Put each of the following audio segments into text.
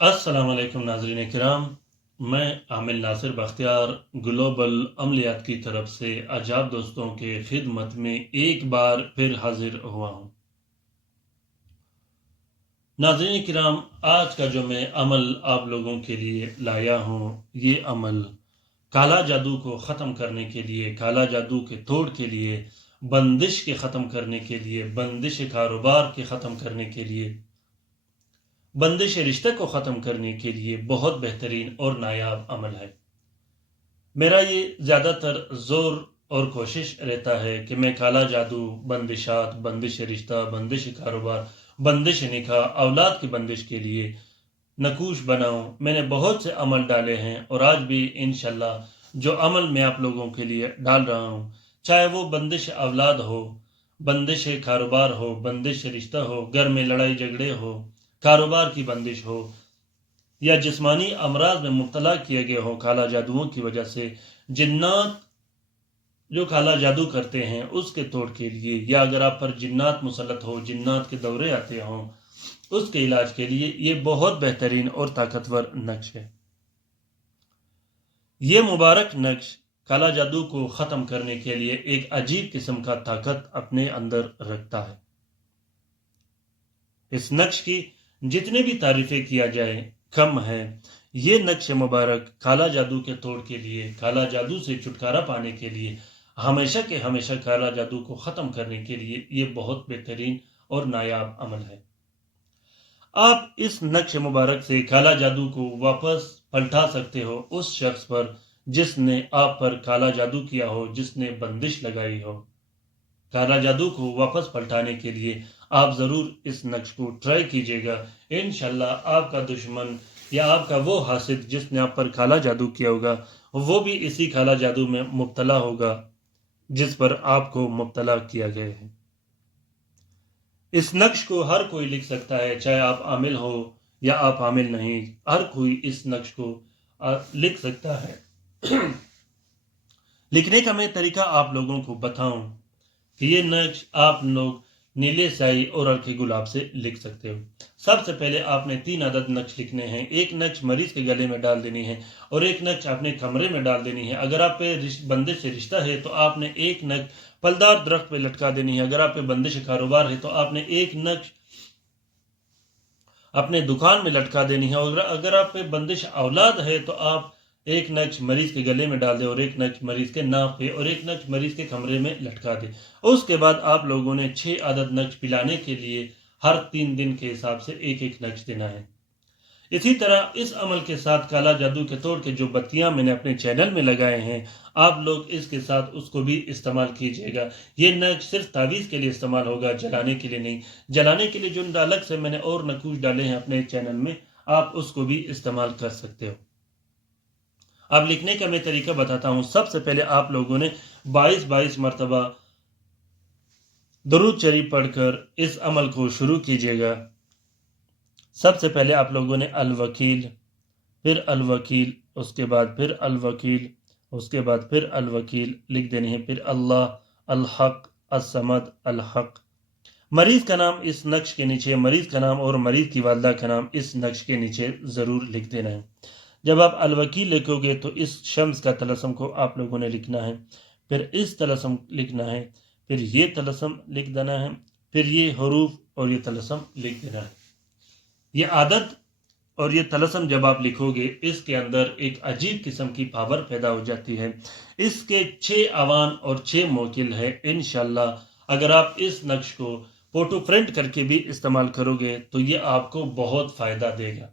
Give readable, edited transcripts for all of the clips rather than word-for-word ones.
अस्सलाम वालेकुम नाज़रीन किराम। मैं आमिल नासिर बख्तियार ग्लोबल अमलियात की तरफ से आज आप दोस्तों के खिदमत में एक बार फिर हाजिर हुआ हूँ। नाज़रीन किराम, आज का जो मैं अमल आप लोगों के लिए लाया हूँ, ये अमल काला जादू को ख़त्म करने के लिए, काला जादू के तोड़ के लिए, बंदिश के ख़त्म करने के लिए, बंदिश कारोबार के ख़त्म करने के लिए, बंदिश रिश्ते को ख़त्म करने के लिए बहुत बेहतरीन और नायाब अमल है। मेरा ये ज़्यादातर ज़ोर और कोशिश रहता है कि मैं काला जादू, बंदिशात, बंदिश रिश्ता, बंदिश कारोबार, बंदिश निकाह, औलाद की बंदिश के लिए नकूश बनाऊं। मैंने बहुत से अमल डाले हैं और आज भी इंशाल्लाह जो अमल मैं आप लोगों के लिए डाल रहा हूं, चाहे वो बंदिश औलाद हो, बंदिश कारोबार हो, बंदिश रिश्ता हो, घर में लड़ाई झगड़े हो, कारोबार की बंदिश हो, या जिस्मानी अमराज में मुब्तला किए गए हों काला जादुओं की वजह से, जिन्नात जो काला जादू करते हैं उसके तोड़ के लिए, या अगर आप पर जिन्नात मुसल्लत हो, जिन्नात के दौरे आते हों, उसके इलाज के लिए ये बहुत बेहतरीन और ताकतवर नक्श है। ये मुबारक नक्श काला जादू को ख़त्म करने के लिए एक अजीब किस्म का ताकत अपने अंदर रखता है। इस नक्श की जितनी भी तारीफ़ें किया जाए कम है। ये नक्श मुबारक काला जादू के तोड़ के लिए, काला जादू से छुटकारा पाने के लिए, हमेशा के हमेशा काला जादू को ख़त्म करने के लिए ये बहुत बेहतरीन और नायाब अमल है। आप इस नक्श मुबारक से काला जादू को वापस पलटा सकते हो उस शख्स पर जिसने आप पर काला जादू किया हो, जिसने बंदिश लगाई हो। काला जादू को वापस पलटाने के लिए आप ज़रूर इस नक्श को ट्राई कीजिएगा। इंशाल्लाह आपका दुश्मन या आपका वो हासिद जिसने आप पर काला जादू किया होगा, वो भी इसी काला जादू में मुब्तला होगा जिस पर आपको मुब्तला किया गया है। इस नक्श को हर कोई लिख सकता है, चाहे आप आमिल हो या आप आमिल नहीं, हर कोई इस नक्श को लिख सकता है। लिखने का मैं तरीका आप लोगों को बताऊं कि ये नक्श आप लोग नीले स्याही और हल्के गुलाब से लिख सकते हो। सबसे पहले आपने 3 अदद नक्श लिखने हैं। एक नक्श मरीज के गले में डाल देनी है और एक नक्श अपने कमरे में डाल देनी है। अगर आप पे बंदिश से रिश्ता है तो आपने एक नक्श फलदार दरख्त पे लटका देनी है। अगर आप पे बंदिश कारोबार है तो आपने एक नक्श अपने दुकान में लटका देनी है। और अगर आप पे बंदिश औलाद है तो आप एक नक्श मरीज के गले में डाल दे और एक नक्श मरीज के नाक पे और एक नक्श मरीज के कमरे में लटका दे। उसके बाद आप लोगों ने 6 अदद नक्श पिलाने के लिए हर 3 दिन के हिसाब से एक एक नक्श देना है। इसी तरह इस अमल के साथ काला जादू के तोड़ के जो बत्तियां मैंने अपने चैनल में लगाए हैं, आप लोग इसके साथ उसको भी इस्तेमाल कीजिएगा। ये नक्श सिर्फ तावीज़ के लिए इस्तेमाल होगा, जलाने के लिए नहीं। जलाने के लिए जो अलग से मैंने और नकूश डाले हैं अपने चैनल में, आप उसको भी इस्तेमाल कर सकते हो। अब लिखने का मैं तरीका बताता हूँ। सबसे पहले आप लोगों ने 22-22 मरतबा दुरूद शरीफ पढ़कर इस अमल को शुरू कीजिएगा। सबसे पहले आप लोगों ने अल वकील, फिर अल वकील, उसके बाद फिर अल वकील, उसके बाद फिर अल वकील लिख देनी है, फिर अल्लाह, अल हक, असमद, अल हक। मरीज का नाम इस नक्श के नीचे, मरीज का नाम और मरीज की वालदा का नाम इस नक्श के नीचे ज़रूर लिख देना है। जब आप अल वकील लिखोगे तो इस शम्स का तलस्सुम को आप लोगों ने लिखना है, फिर इस तलस्सुम लिखना है, फिर ये तलस्सुम लिख देना है, फिर ये हरूफ और ये तलस्सुम लिख देना है। ये आदत और ये तलस्सुम जब आप लिखोगे, इसके अंदर एक अजीब किस्म की पावर पैदा हो जाती है। इसके 6 अवान और 6 मौकिल है। इंशाल्लाह अगर आप इस नक्श को फोटो प्रिंट करके भी इस्तेमाल करोगे तो ये आपको बहुत फ़ायदा देगा।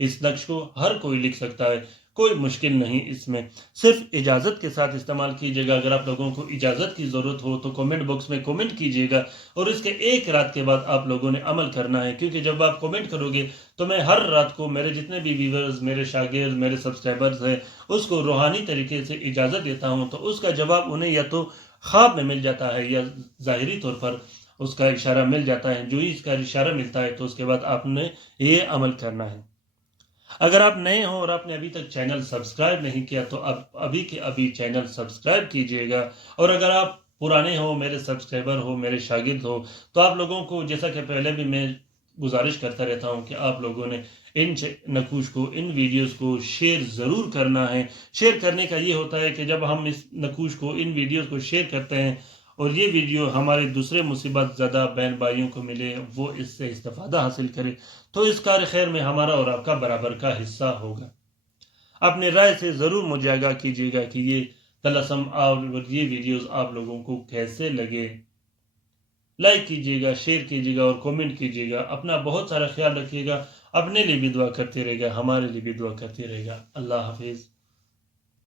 इस नक्श को हर कोई लिख सकता है, कोई मुश्किल नहीं इसमें। सिर्फ इजाज़त के साथ इस्तेमाल कीजिएगा। अगर आप लोगों को इजाज़त की ज़रूरत हो तो कमेंट बॉक्स में कमेंट कीजिएगा और इसके एक रात के बाद आप लोगों ने अमल करना है, क्योंकि जब आप कमेंट करोगे तो मैं हर रात को मेरे जितने भी व्यूवर्स, मेरे शागिर्द, मेरे सब्सक्राइबर्स हैं, उसको रूहानी तरीके से इजाज़त देता हूँ तो उसका जवाब उन्हें या तो ख्वाब में मिल जाता है या ज़ाहिरी तौर पर उसका इशारा मिल जाता है। जो ही इसका इशारा मिलता है तो उसके बाद आपने ये अमल करना है। अगर आप नए हो और आपने अभी तक चैनल सब्सक्राइब नहीं किया तो अब अभी के अभी चैनल सब्सक्राइब कीजिएगा। और अगर आप पुराने हो, मेरे सब्सक्राइबर हो, मेरे शागिर्द हो, तो आप लोगों को, जैसा कि पहले भी मैं گزارش کرتا رہتا ہوں کہ آپ لوگوں نے ان نقوش کو، ان ویڈیوز کو شیئر ضرور کرنا ہے۔ شیئر کرنے کا یہ ہوتا ہے کہ جب ہم اس نقوش کو، ان ویڈیوز کو شیئر کرتے ہیں اور یہ ویڈیو ہمارے دوسرے مصیبت زدہ بہن بھائیوں کو ملے، وہ اس سے استفادہ حاصل کرے، تو اس کار خیر میں ہمارا اور آپ کا برابر کا حصہ ہوگا۔ اپنے رائے سے ضرور مجھے آگاہ کیجیے گا کہ یہ طلسم اور یہ ویڈیوز آپ لوگوں کو کیسے لگے۔ لائک کیجیے گا، شیئر کیجیے گا اور کومنٹ کیجیے گا۔ اپنا بہت سارا خیال رکھیے گا، اپنے لیے بھی دعا کرتے رہے گا، ہمارے لیے بھی دعا کرتے رہے گا۔ اللہ حافظ۔